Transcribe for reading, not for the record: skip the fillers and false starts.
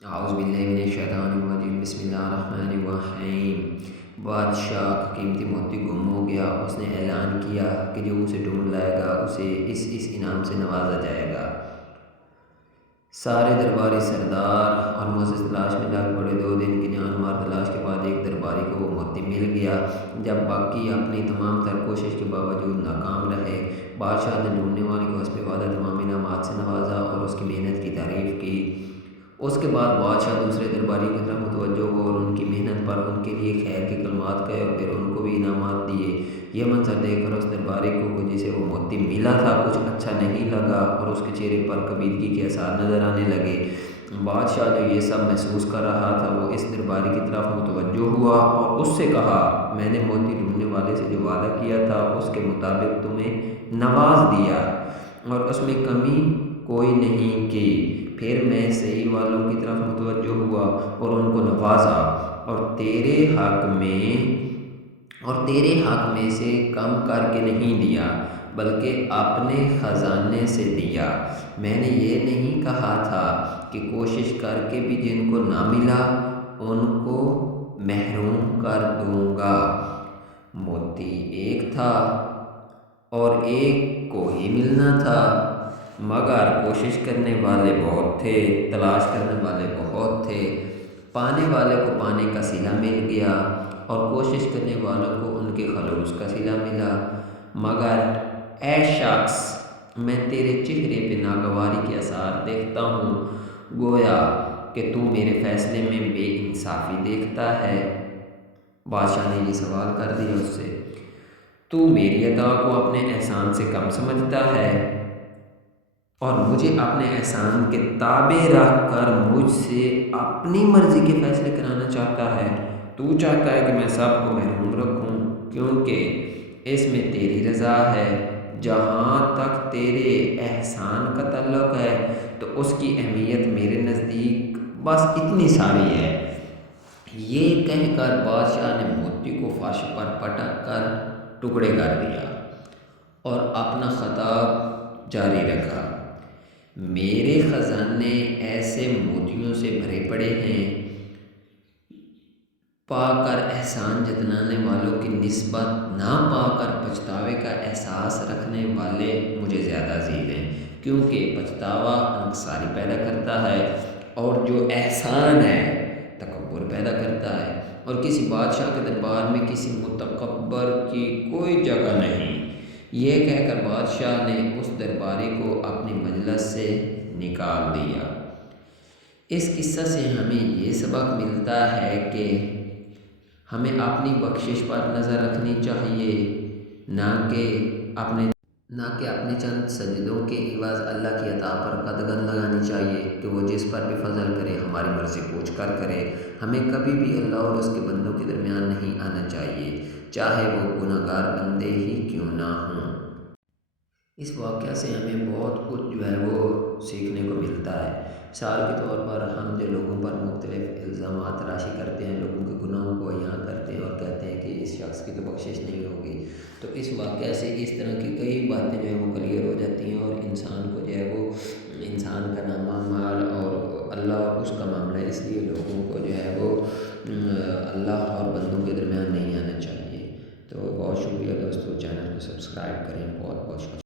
اعوذ باللہ من الشیطان الرجیم، بسم اللہ الرحمن الرحیم۔ بادشاہ کا قیمتی موتی گم ہو گیا۔ اس نے اعلان کیا کہ جو اسے ڈھونڈ لائے گا اسے اس انعام سے نوازا جائے گا۔ سارے درباری سردار اور معزز تلاش میں لگ پڑے۔ 2 دن کی جان مار تلاش کے بعد ایک درباری کو وہ موتی مل گیا۔ جب باقی اپنی تمام تر کوشش کے باوجود ناکام رہے، بادشاہ نے ڈھونڈنے والے کو حسب وعدہ تمام انعامات سے نوازا اور اس کی محنت کی تعریف کی۔ اس کے بعد بادشاہ دوسرے درباریوں کی طرف متوجہ ہوا اور ان کی محنت پر ان کے لیے خیر کے کلمات کہے اور پھر ان کو بھی انعامات دیے۔ یہ منظر دیکھ کر اس درباری کو جسے وہ موتی ملا تھا کچھ اچھا نہیں لگا اور اس کے چہرے پر کبیدگی کے آثار نظر آنے لگے۔ بادشاہ جو یہ سب محسوس کر رہا تھا وہ اس درباری کی طرف متوجہ ہوا اور اس سے کہا، میں نے موتی ڈھونڈنے والے سے جو وعدہ کیا تھا اس کے مطابق تمہیں نواز دیا اور اس میں کمی کوئی نہیں کی۔ پھر میں صحیح والوں کی طرف متوجہ ہوا اور ان کو نوازا اور تیرے حق میں سے کم کر کے نہیں دیا بلکہ اپنے خزانے سے دیا۔ میں نے یہ نہیں کہا تھا کہ کوشش کر کے بھی جن کو نہ ملا ان کو محروم کر دوں گا۔ موتی ایک تھا اور ایک کو ہی ملنا تھا، مگر کوشش کرنے والے بہت تھے، تلاش کرنے والے بہت تھے۔ پانے والے کو پانے کا صلہ مل گیا اور کوشش کرنے والوں کو ان کے خلوص کا صلہ ملا۔ مگر اے شخص، میں تیرے چہرے پہ ناگواری کے آثار دیکھتا ہوں، گویا کہ تو میرے فیصلے میں بے انصافی دیکھتا ہے۔ بادشاہ نے یہ سوال کر دیا اس سے، تو میری عطا کو اپنے احسان سے کم سمجھتا ہے اور مجھے اپنے احسان کے تابع رکھ کر مجھ سے اپنی مرضی کے فیصلے کرانا چاہتا ہے۔ تو چاہتا ہے کہ میں سب کو محروم رکھوں کیونکہ اس میں تیری رضا ہے۔ جہاں تک تیرے احسان کا تعلق ہے تو اس کی اہمیت میرے نزدیک بس اتنی ساری ہے۔ یہ کہہ کر بادشاہ نے موتی کو فرش پر پٹک کر ٹکڑے کر دیا اور اپنا خطاب جاری رکھا، میرے خزانے ایسے موتیوں سے بھرے پڑے ہیں، پا کر احسان جتلانے والوں کی نسبت نہ پا کر پچھتاوے کا احساس رکھنے والے مجھے زیادہ عزیز ہیں، کیونکہ پچھتاوا انکساری پیدا کرتا ہے اور جو احسان ہے تکبر پیدا کرتا ہے، اور کسی بادشاہ کے دربار میں کسی متکبر کی کوئی جگہ نہیں۔ یہ کہہ کر بادشاہ نے اس درباری کو اپنی مجلس سے نکال دیا۔ اس قصہ سے ہمیں یہ سبق ملتا ہے کہ ہمیں اپنی بخشش پر نظر رکھنی چاہیے، نہ کہ اپنے چند سجدوں کے عوض اللہ کی عطا پر قدغن لگانی چاہیے کہ وہ جس پر بھی فضل کرے ہماری مرضی پوچھ کر کرے۔ ہمیں کبھی بھی اللہ اور اس کے بندوں کے درمیان نہیں آنا چاہیے، چاہے وہ گناہ گار بندے ہی کیوں نہ ہوں۔ اس واقعہ سے ہمیں بہت کچھ جو ہے وہ سیکھنے کو ملتا ہے۔ مثال کے طور پر ہم جو لوگوں پر مختلف الزامات تراشی کرتے ہیں، لوگوں کے گناہوں کو بیان کرتے ہیں اور کہتے ہیں کہ اس شخص کی تو بخشش نہیں ہوگی، تو اس واقعہ سے اس طرح کی کئی باتیں جو ہیں وہ کلیئر ہو جاتی ہیں اور انسان کو جو ہے وہ انسان کا نامہ مال اور اللہ اور اس کا معاملہ ہے، اس لیے لوگوں کو جو ہے وہ اللہ اور بندوں کے درمیان نہیں آنا چاہیے۔ تو بہت شکریہ دوستو، چینل کو سبسکرائب کریں، بہت بہت شکریہ۔